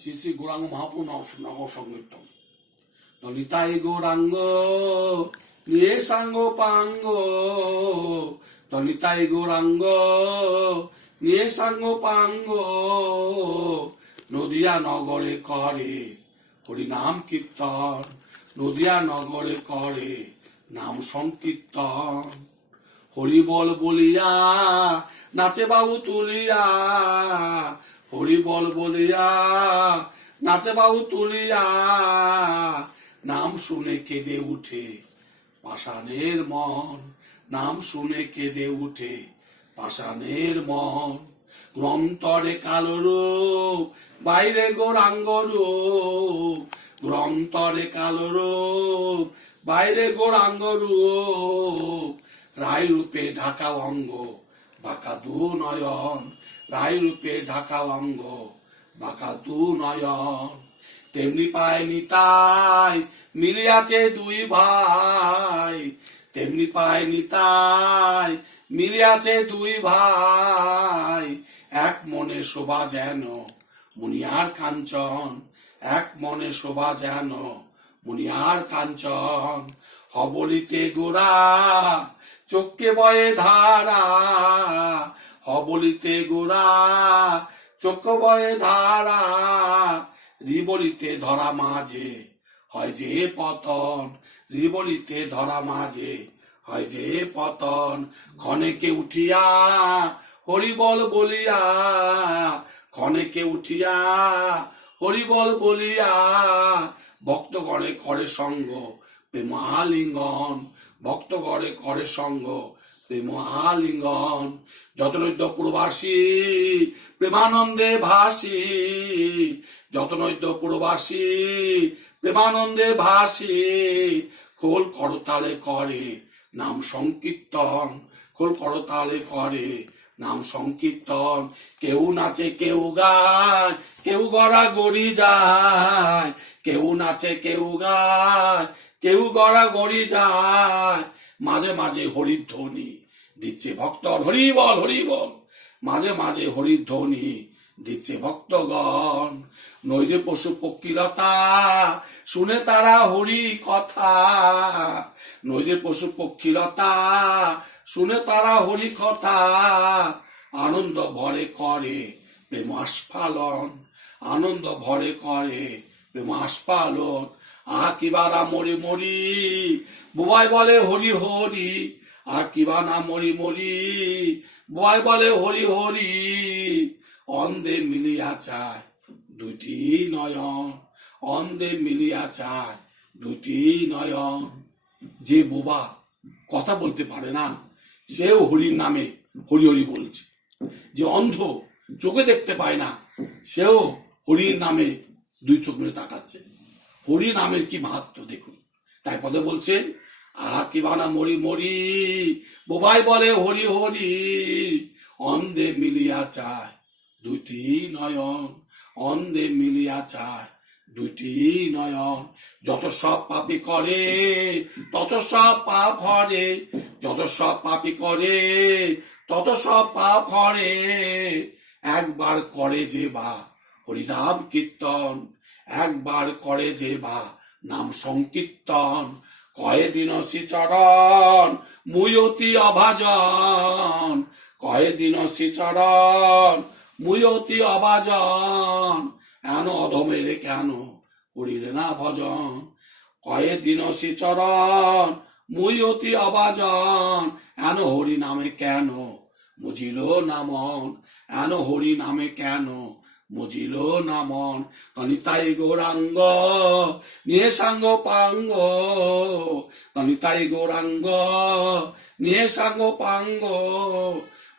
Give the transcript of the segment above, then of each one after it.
শ্রী শ্রী গৌরাঙ্গ মহাপ্রভু নগ- সংকীর্তন ললিতাই গৌরাঙ্গ, নিয়ে সাঙ্গ পাঙ্গ। ললিতাই গৌরাঙ্গ, নিয়ে সাঙ্গ পাঙ্গ। নদিয়া নগরে করে হরিনাম কীর্তন। নদিয়া নগরে করে নাম সংকীর্তন। হরি বল বলিয়া, নাচে বাবু তুলিয়া হরি বল বলিয়া, নাচে বাবু তুলিয়া, নাম শুনে কেঁদে উঠে পাষাণের মন, নাম শুনে কেঁদে উঠে পাষাণের মন। গ্রন্তরে কালো রূপ, বাইরে গোরাঙ্গ রূপ গ্রন্তরে কালো রূপ, বাইরে গোরাঙ্গ রূপ। রায় রূপে ঢাকা অঙ্গ, বাঁকা দু নয়ন রায় রূপে ঢাকা অঙ্গ, বাঁকা দু নয়ন। তেমনি পায় নিতাই, মিলিয়াছে দুই ভাই। তেমনি পায় নিতাই, মিলিয়াছে দুই ভাই। এক মনে শোভা যেন মুনিয়ার কাঞ্চন, এক মনে শোভা যেন মুনিয়ার কাঞ্চন। হবলিতে গোরা, চোখকে বয়ে ধারা হবলিতে গোড়া, চোখ বয়ে ধারা, রিবলিতে ধরা মাঝে, হয় যে পতন, রিবলিতে ধরা মাঝে, হয় যে পতন, ক্ষণেকে উঠিয়া, হরিবল বলিয়া, ক্ষণেকে উঠিয়া, হরিবল বলিয়া, ভক্তগণে করে সঙ্গ প্রেম আলিঙ্গন ভক্তগণে করে সঙ্গ প্রেম আলিঙ্গন যত নৈদ্য পুরবাসী, প্রেমানন্দে ভাসি। যত নৈদ্য পুরবাসী, প্রেমানন্দে ভাসি। খোল করতালে করে, নাম সংকীর্তন। খোল করতালে করে, নাম সংকীর্তন। কেউ নাচে, কেউ গায়, কেউ গড়া গড়ি যায়। কেউ নাচে, কেউ গায়, কেউ গড়া গড়ি যায়। মাঝে মাঝে হরির ধ্বনি দিচ্ছে ভক্ত হরি বল হরি বল। মাঝে মাঝে হরির ধ্বনি দিচ্ছে ভক্তগণ। নৈরে পশু পক্ষীলতা, শুনে তারা হরি কথা। নৈরে পশু পক্ষীলতা, শুনে তারা হরি কথা। আনন্দ ভরে করে প্রেম আস্ফালন। আনন্দ ভরে করে প্রেম আস্ফালন। আহা কিবারা মরি মরি। বুবাই বলে, হরি হরি। আর কিবা না মরি মরি। বুবাই বলে, হরি হরি। অন্ধে মিলিয়া চায় দুটি নয়ন। অন্ধে মিলিয়া চায় দুটি নয়ন। যে বোবা কথা বলতে পারে না, সেও হরির নামে হরি হরি বলছে। যে অন্ধ চোখে দেখতে পায় না, সেও হরির নামে দুই চোখ মেরে তাকাচ্ছে। হরি নামের কি মাহাত্ম, দেখুন। তাই পদে বলছেন, আহা কি বানা মরি মরি, বোবাই বলে হরি হরি, অন্ধে মিলিয়া চায় দুটি নয়ন, অন্ধে মিলিয়া চায় দুটি নয়ন। যত সব পাপি করে, তত সব পাপ হরে, যত সব পাপি করে, তত সব পাপ হরে। একবার করে যে বা হরিনাম কীর্তন একবার করে যে বা, নাম সংকীর্তন কয়ে দিন শ্রীচরণ মুয়তি অভাজন। কয়ে দিন শ্রীচরণ মুয়তি অভাজন। এন অধমেরে কেন করিলে না ভজন? কয়ে দিন শ্রীচরণ মুয়তি অভাজন। এন হরি নামে কেন? মুজিল নামন। এন হরি নামে কেন? মুজিল নামন অনিতাই গৌরাঙ্গ, নিয়ে সাঙ্গ পাঙ্গ। অনিতাই গৌরাঙ্গ, নিয়ে সাঙ্গ পাঙ্গ।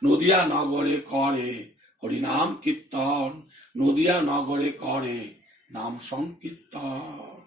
নদিয়া নগরে করে হরিনাম কীর্তন, নদিয়া নগরে করে নাম সংকীর্তন।